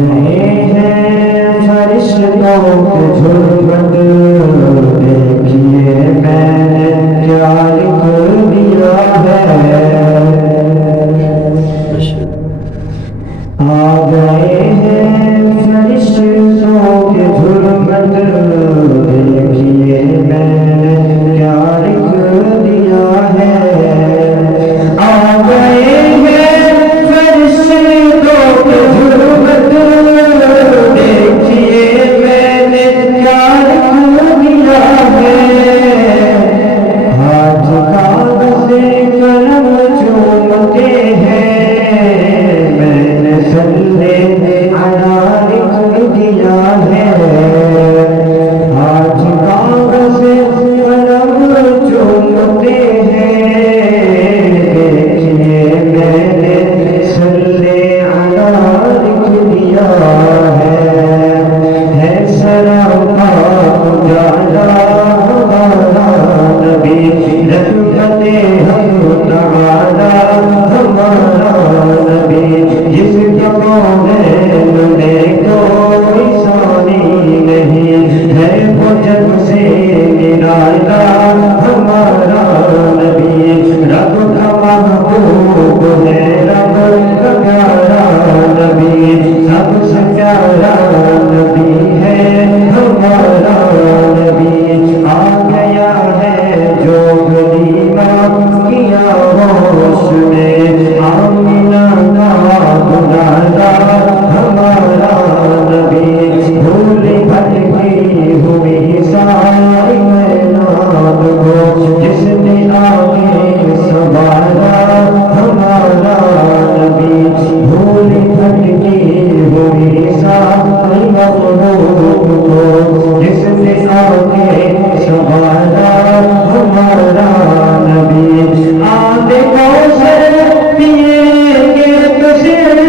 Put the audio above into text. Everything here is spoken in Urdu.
گئے ہیں فرشتوں کے جھرمٹ، دیکھیے میں نے کیا لکھ دیا ہے۔ آ گئے ہیں فرشتوں کے جھرمٹ، دیکھیے میں نے کیا لکھ دیا ہے۔ آ گئے ہیں فرشتوں کے جھرمٹ، دیکھیے میں نے کیا لکھ دیا ہے۔ ہاتھ کاغذ قلم چومتے ہیں، میں نے صلی علی لکھ دیا ہے۔ ہاتھ کاغذ قلم چومتے ہیں، دیکھیے میں نے صلی علی لکھ دیا ہے سراپا اجالا ہمارا نبی، رحمت ہم تعالی ہمارا نبی، جس کا کونین میں کوئی ثانی نہیں ہے، وہ جگ سے نرالا ہمارا نبی، رب کا محبوب ہے، رب کا پیارا نبی، سب سے پیارا نبی ہے ہمارا نبی۔ آ گیا ہے جو غنیمہ کیا ہوش میں، آمینہ کا دلالا ہمارا نبی، بھول بھٹکی ہوئی ساری میدان کو، جس نے آگے سنبھالا ہمارا نبی، بھول بھٹکی ہوئی ساری مخلوق کو، جس نے آگے سنبھالا ہمارا نبی۔ آب کوثر پیے گے تو صرف